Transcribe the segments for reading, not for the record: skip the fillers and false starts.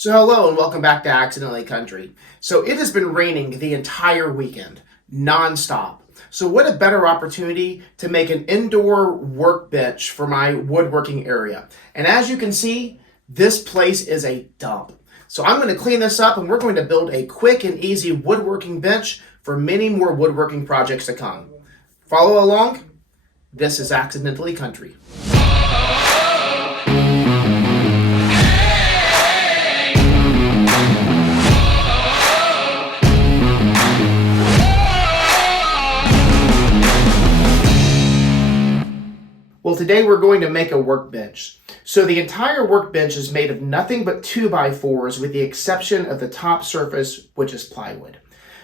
So hello and welcome back to Accidentally Country. So it has been raining the entire weekend, non-stop. So what a better opportunity to make an indoor workbench for my woodworking area. And as you can see, this place is a dump. So I'm going to clean this up and we're going to build a quick and easy woodworking bench for many more woodworking projects to come. Follow along. This is Accidentally Country. Well, today we're going to make a workbench. So the entire workbench is made of nothing but 2x4s with the exception of the top surface, which is plywood.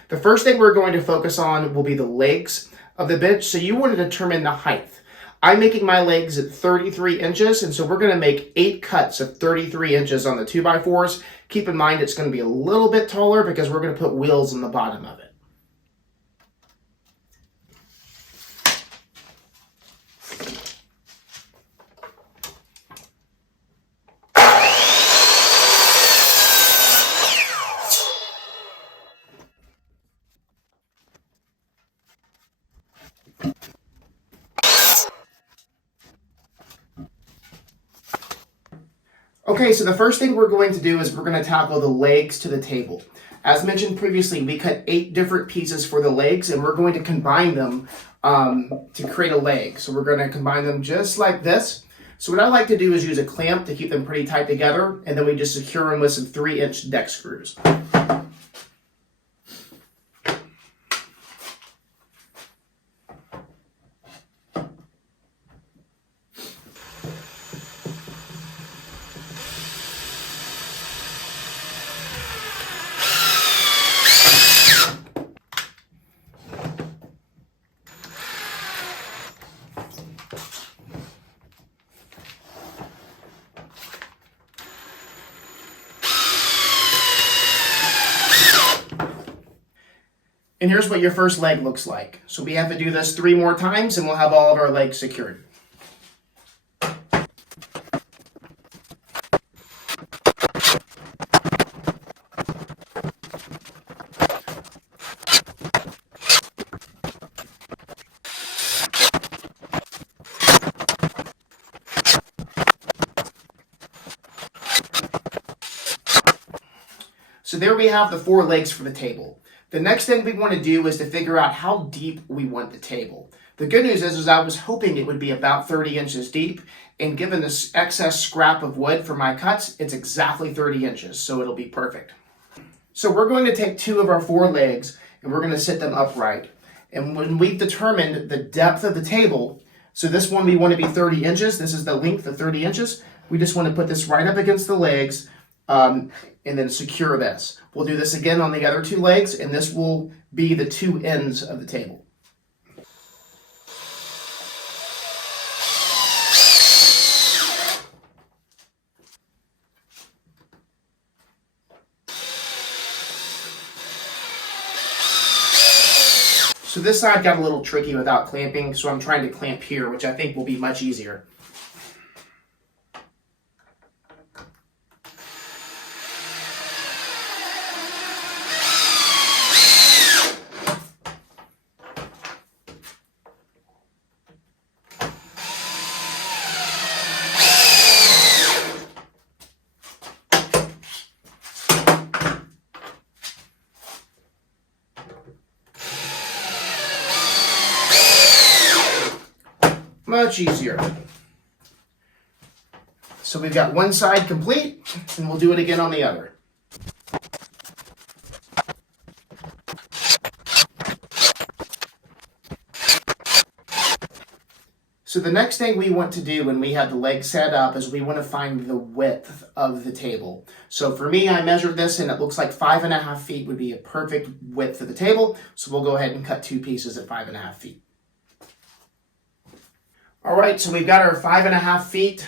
The first thing we're going to focus on will be the legs of the bench. So you want to determine the height. I'm making my legs at 33 inches, and so we're going to make 8 cuts of 33 inches on the 2x4s. Keep in mind it's going to be a little bit taller because we're going to put wheels on the bottom of it. Okay, so the first thing we're going to do is we're going to tackle the legs to the table. As mentioned previously, we cut 8 different pieces for the legs, and we're going to combine them to create a leg. So we're going to combine them just like this. So what I like to do is use a clamp to keep them pretty tight together, and then we just secure them with some 3-inch deck screws. And here's what your first leg looks like. So we have to do this 3 more times and we'll have all of our legs secured. So there we have the 4 legs for the table. The next thing we want to do is to figure out how deep we want the table. The good news is I was hoping it would be about 30 inches deep, and given this excess scrap of wood for my cuts, it's exactly 30 inches, so it'll be perfect. So we're going to take 2 of our 4 legs, and we're going to sit them upright. And when we've determined the depth of the table, so this one we want to be 30 inches, this is the length of 30 inches, we just want to put this right up against the legs, and then secure this. We'll do this again on the other 2 legs, and this will be the 2 ends of the table. So this side got a little tricky without clamping, so I'm trying to clamp here, which I think will be much easier. Much easier. So we've got one side complete, and we'll do it again on the other. So the next thing we want to do when we have the legs set up is we want to find the width of the table. So for me, I measured this and it looks like 5.5 feet would be a perfect width for the table. So we'll go ahead and cut 2 pieces at 5.5 feet. All right, so we've got our 5.5 feet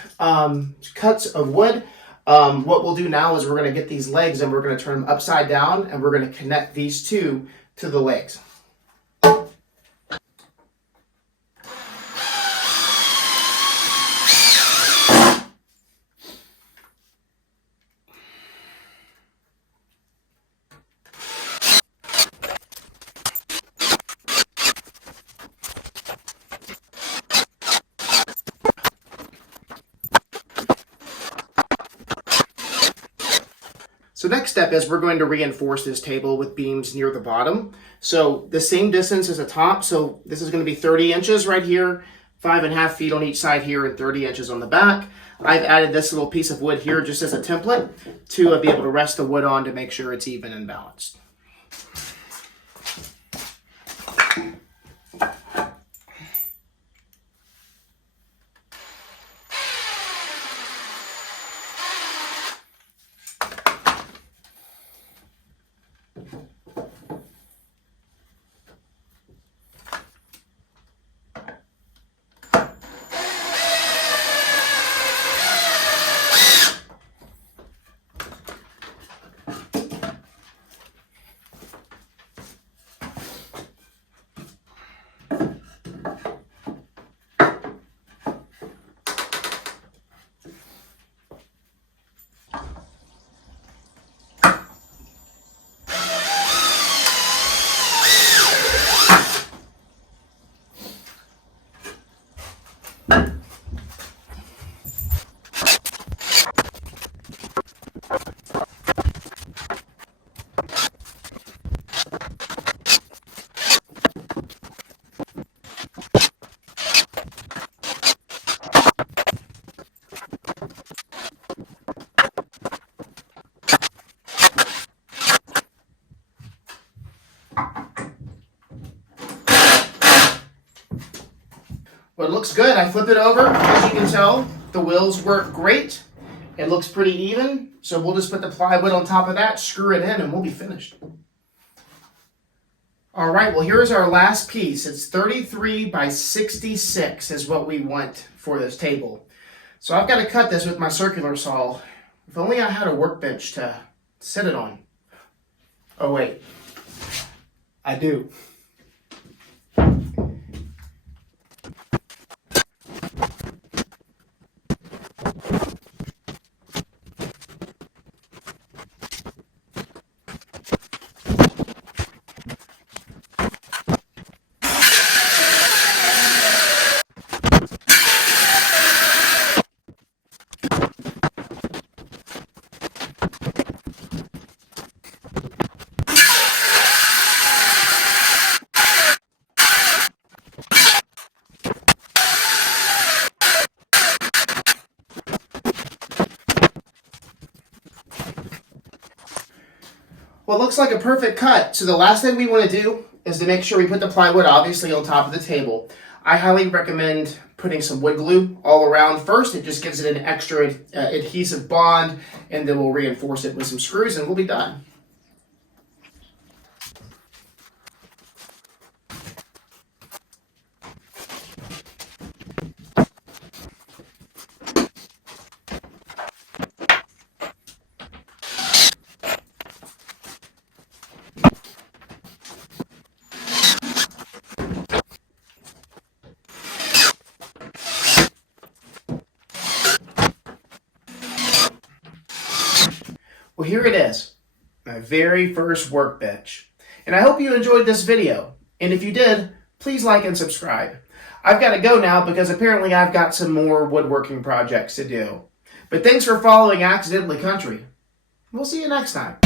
cuts of wood. What we'll do now is we're going to get these legs and we're going to turn them upside down and we're going to connect these 2 to the legs. So next step is we're going to reinforce this table with beams near the bottom. So the same distance as the top. So this is going to be 30 inches right here, 5.5 feet on each side here, and 30 inches on the back. I've added this little piece of wood here just as a template to be able to rest the wood on to make sure it's even and balanced. Well, it looks good. I flip it over. As you can tell, the wheels work great. It looks pretty even. So we'll just put the plywood on top of that, screw it in, and we'll be finished. All right, well, here's our last piece. It's 33 by 66 is what we want for this table. So I've got to cut this with my circular saw. If only I had a workbench to sit it on. Oh, wait. I do. Well, it looks like a perfect cut. So the last thing we want to do is to make sure we put the plywood obviously on top of the table. I highly recommend putting some wood glue all around first. It just gives it an extra adhesive bond, and then we'll reinforce it with some screws and we'll be done. Well, here it is, my very first workbench. And I hope you enjoyed this video. And if you did, please like and subscribe. I've got to go now because apparently I've got some more woodworking projects to do. But thanks for following Accidentally Country. We'll see you next time.